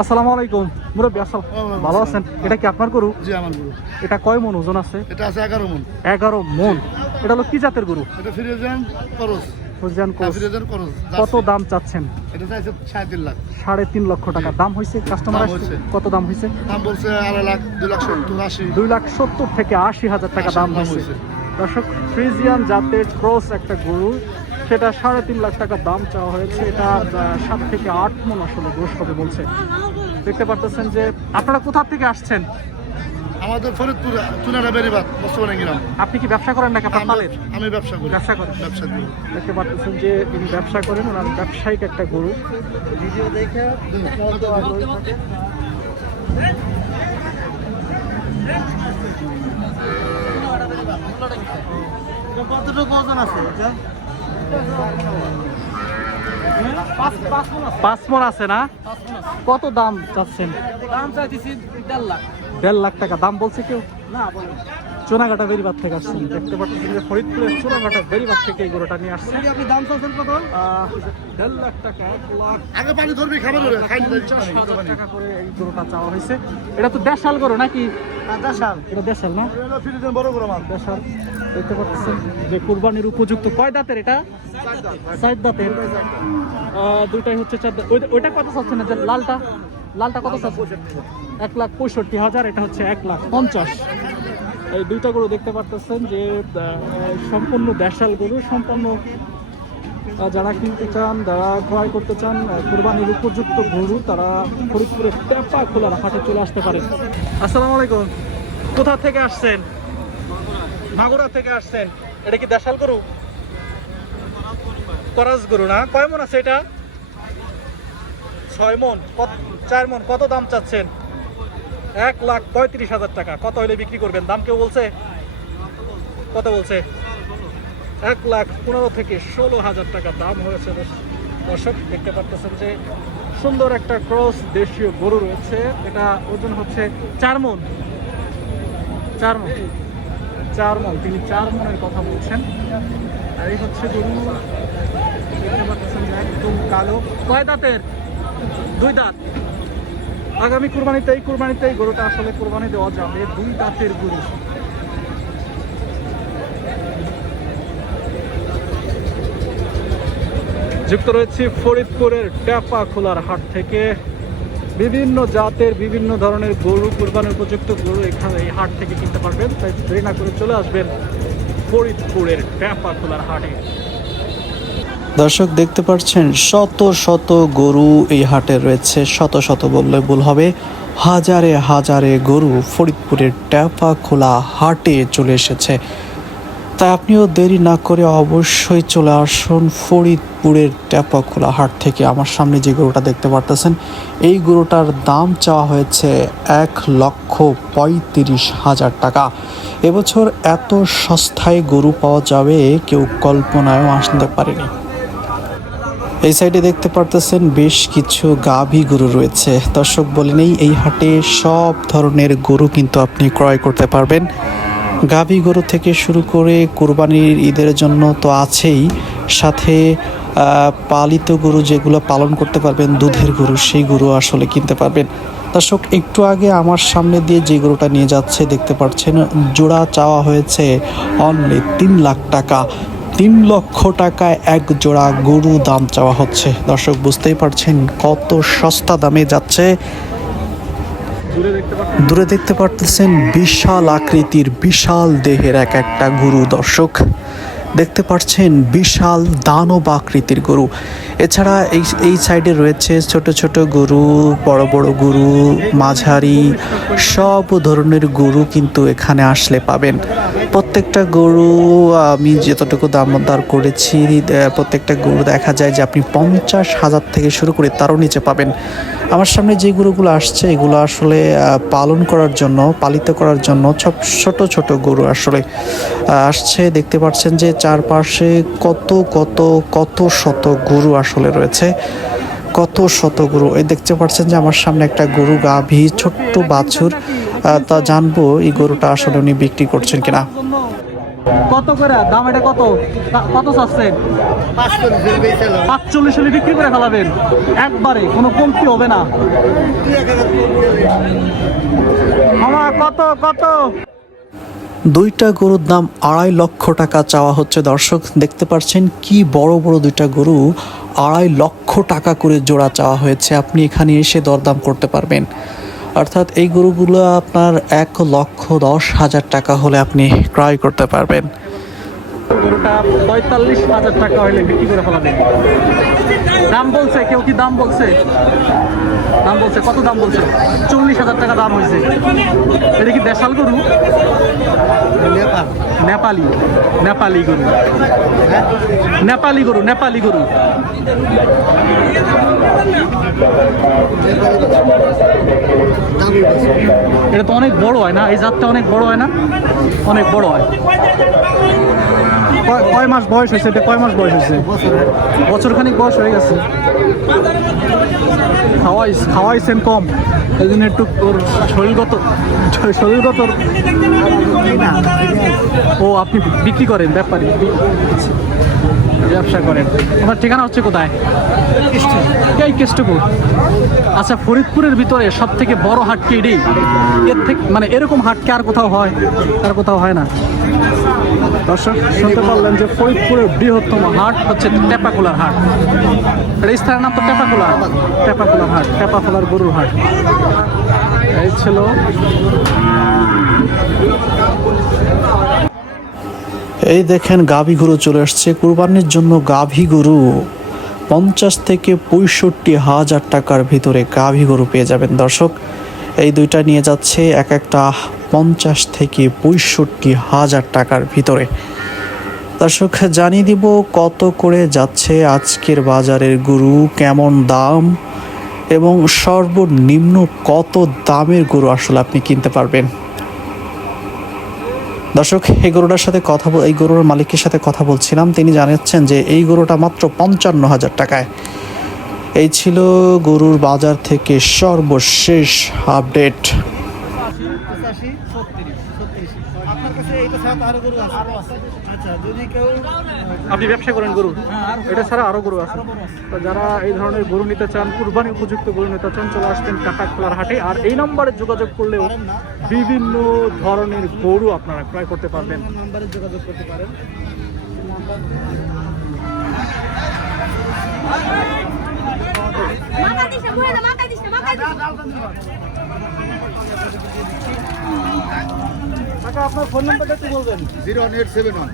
আসসালামু আলাইকুম মুরব্বী, ভালো আছেন? এটা কি আপনার গরু? জি আমার গরু। এটা কয় মন ওজন আছে? এটা আছে 11 মণ। 11 মন। এটা হলো কি জাতের গরু? এটা ফ্রিজিয়ান করস। Friesian cross. ফ্রিজিয়ান করস। কত দাম চাচ্ছেন? এটা চাইছে 3.5 লাখ। 3.5 লক্ষ টাকা দাম হয়েছে। কাস্টমার আসছে কত দাম হয়েছে? দাম বলছে 2.5 লাখ, 2,70,80। 2,70,000 থেকে 80,000 টাকা দাম হয়েছে। দর্শক, ফ্রিজিয়ান জাতের ক্রস একটা গরু, সেটা 3.5 লাখ টাকা দাম চাওয়া হয়েছে। এটা 7 থেকে 8 মন আসলে গোশত হবে বলছে। দেখতে পারতেছেন যে আপনারা কোথা থেকে আসছেন? আমাদের ফরিদপুর চুনারা বেরিবাদ মোস্তফা গ্রাম। আপনি কি ব্যবসা করেন নাকি আপনার পালের? আমি ব্যবসা করি। ব্যবসা করেন? ব্যবসা করি। দেখতে পাচ্ছেন যে তিনি ব্যবসা করেন, ওনার ব্যবসায়িক একটা গরু। ভিডিও দেখে কতটুকু ওজন আছে? 5 মণ আছে না? কত দাম চাচ্ছেন? দাম চাইতেছি 1.5 লাখ। 1.5 লাখ টাকা দাম বলছে কেউ? না বলেন। চুনাঘাটা বেরিবাদ থেকে আসছেন। দেখতে পাচ্ছেন যে ফরিদপুরের চুনাঘাটা বেরিবাদ থেকে এই গরুটা নিয়ে আসছে। আপনি দাম চাচ্ছেন কত? 1.5 লাখ টাকা, 1 লাখ আগে পানি ধরবি খাবার হলে 50,000 টাকা করে এই গরুটা চাওয়া হয়েছে। এটা তো দেশাল গরু নাকি? দেশাল। এটা দেশাল না? এটা ফ্রিজিয়ান বড় গরু আমার। দেশাল। দেখতে পাচ্ছেন যে কুরবানির উপযুক্ত। কয় দাঁতের এটা? 4 দাঁতের। দুইটাই হচ্ছে 4 দাঁত। ওইটা কত চাচ্ছেন? যে লালটা, লালটা কত চাচ্ছেন? 1,65,000। এটা হচ্ছে 1,50,000। এই দুইটা গরু দেখতে পারতেছেন যে সম্পূর্ণ দেশাল গরু। সম্পূর্ণ যারা কিনতে চান, যারা ক্রয় করতে চান কুরবানির উপযুক্ত গরু, তারা ফরিদপুরের টেপা খোলার হাটে চলে আসতে পারেন। আসসালামু আলাইকুম। কোথা থেকে আসছেন? মাগুরা থেকে আসছেন। এটা কি দেশাল গরু? করাস গরু না? কয় মন আছে এটা? 6 মন। 4 মন। কত দাম চাচ্ছেন? 1,35,000 টাকা। কত হলে বিক্রি করবেন? দাম কেউ বলছে? কত বলছে? 1,15,000 থেকে 16,000 টাকা দাম হয়েছে। দর্শক, দেখতে পাচ্ছেন যে সুন্দর একটা ক্রস দেশীয় গরু রয়েছে। এটা ওজন হচ্ছে 4 মন। 4 মন। 4 মন। তিনি 4 মনের কথা বলছেন। আর এই হচ্ছে গরু। দেখতে পাচ্ছেন যে একদম কালো। কয় দাঁতের? 2 দাঁত। আগামী কুরবানিতে এই গরুটা আসলে কুরবানি দেওয়া যাবে। 2 দাঁতের গরু। যুক্ত রয়েছে ফরিদপুরের টেপা খোলার হাট থেকে। বিভিন্ন জাতের বিভিন্ন ধরনের গরু, কুরবানির উপযুক্ত গরু এখানে এই হাট থেকে কিনতে পারবেন। তাই দেরি না করে চলে আসবেন ফরিদপুরের টেপা খোলার হাটে। দর্শক, দেখতে পাচ্ছেন শত শত গরু এই হাটে রয়েছে। শত শত বললে ভুল হবে, হাজারে হাজারে গরু ফরিদপুরের টেপা খোলা হাটে চলে এসেছে। তাই আপনিও দেরি না করে অবশ্যই চলে আসুন ফরিদপুরের টেপা খোলা হাট থেকে। আমার সামনে যে গরুটা দেখতে পারতেছেন, এই গরুটার দাম চাওয়া হয়েছে 1,35,000 টাকা। এবছর এত সস্তায় গরু পাওয়া যাবে কেউ কল্পনায়ও আসতে পারেনি। এই সাইডে দেখতে পারতেছেন বেশ কিছু গাভী গরু রয়েছে। দর্শক বলে নেই, এই হাটে সব ধরনের গরু কিন্তু আপনি ক্রয় করতে পারবেন। গাভী গরু থেকে শুরু করে কুরবানির ঈদের জন্য তো আছেই, সাথে পালিত গরু যেগুলো পালন করতে পারবেন, দুধের গরু, সেই গরু আসলে কিনতে পারবেন। দর্শক, একটু আগে আমার সামনে দিয়ে যে গরুটা নিয়ে যাচ্ছে দেখতে পাচ্ছেন, জোড়া চাওয়া হয়েছে অনলি 3 লাখ টাকা। 3 লক্ষ টাকায় এক জোড়া গরু দাম চাওয়া হচ্ছে। দর্শক, বুঝতেই পারছেন কত সস্তা দামে যাচ্ছে। দূরে দেখতে পারতেছেন বিশাল আকৃতির, বিশাল দেহের এক একটা গরু। দর্শক, দেখতে পাচ্ছেন বিশাল দানব আকৃতির গরু। এছাড়া এই সাইডে রয়েছে ছোট ছোট গরু, বড় বড় গরু, মাঝারি, সব ধরনের গরু কিন্তু এখানে আসলে পাবেন। প্রত্যেকটা গরু আমি যতটুকু দামদার করেছি, প্রত্যেকটা গরু দেখা যায় যে আপনি 50,000 থেকে শুরু করে তারও নিচে পাবেন। আমার সামনে যে গরুগুলো আসছে, এগুলো আসলে পালন করার জন্য, পালিত করার জন্য সব ছোট ছোট গরু আসলে আসছে। দেখতে পাচ্ছেন যে চারপাশে কত কত কত শত গরু আসলে রয়েছে, কত শত গরু। এই দেখতে পাচ্ছেন যে আমার সামনে একটা গরু, গাভী, ছোট্ট বাছুর। তা জানবো এই গরুটা আসলে উনি বিক্রি করছেন কিনা। কত করে দাম? এটা কত কত চাচ্ছেন? 45 হলে বিক্রি করে ফেলাবেন একবারে, কোনো কমতি হবে না। মামা কত কত? দুইটা গরুর দাম 2.5 লক্ষ টাকা চাওয়া হচ্ছে দর্শক। দেখতে পাচ্ছেন কি বড় বড় দুইটা গরু, 2.5 লক্ষ টাকা করে জোড়া চাওয়া হয়েছে। আপনি এখানে এসে দরদাম করতে পারবেন। অর্থাৎ এই গরুগুলো আপনার 1,10,000 টাকা হলে আপনি ক্রয় করতে পারবেন। গরুটা 45,000 টাকা হলে বিক্রি করে ফেলাবেন। দাম বলছে কেউ? কি দাম বলছে? দাম বলছে কত? দাম বলছে 40,000 টাকা দাম হয়েছে। এটা কি দেশাল গরু? নেপালি নেপালি গরু, নেপালি গরু, নেপালি গরু। এটা তো অনেক বড় হয় না? এই জাতটা অনেক বড় হয় না? অনেক বড় হয়। কয় মাস বয়স হয়েছে? এটা কয় মাস বয়স হয়েছে? বছরখানিক বয়স হয়ে গেছে। খাওয়াইছেন কম, এই জন্য একটু ওর শরীরগত ও আপনি বিক্রি করেন, ব্যাপারী ব্যবসা করেন। আপনার ঠিকানা হচ্ছে কোথায়? এই কেষ্টপুর। আচ্ছা, ফরিদপুরের ভিতরে সব থেকে বড় হাট কি এটাই? এর থেকে মানে এরকম হাট কি আর কোথাও হয়? আর কোথাও হয় না। দর্শক শুনতে পারলেন যে ফরিদপুরের বৃহত্তম হাট হচ্ছে টেপাখোলার হাট। এই স্থানের নাম তো টেপাখোলার হাট, টেপাখোলার গরুর হাট। এই ছিল এই দেখেন গাভী গরু চলে আসছে কুরবানির জন্য। গাভী গরু 50 থেকে 65,000 টাকার ভিতরে গাভী গরু পেয়ে যাবেন দর্শক। এই দুইটা নিয়ে যাচ্ছে এক একটা 50 থেকে 65,000 টাকার ভিতরে। দর্শক জানিয়ে দিব কত করে যাচ্ছে আজকের বাজারের গরু, কেমন দাম এবং সর্বনিম্ন কত দামের গরু আসলে আপনি কিনতে পারবেন। দর্শক এই গরুটার সাথে এই গরুর মালিকের সাথে কথা বলছিলাম, তিনি জানাচ্ছেন যে এই গরুটা মাত্র 55,000 টাকায়। এই ছিল গরুর বাজার থেকে সর্বশেষ আপডেট। আপনি ব্যবসা করেন গরু? এটা ছাড়া আরো গরু আছে। তো যারা এই ধরনের গরু নিতে চান, কুরবানি উপযুক্ত গরু নিতে চান, চলে আসবেন টেপাখোলার হাটে। আর এই নম্বরে যোগাযোগ করলেও বিভিন্ন ধরনের গরু আপনারা ক্রয় করতে পারবেন। নম্বরে যোগাযোগ করতে পারেন। আপনার ফোন নাম্বারটা একটু বলবেন। 08171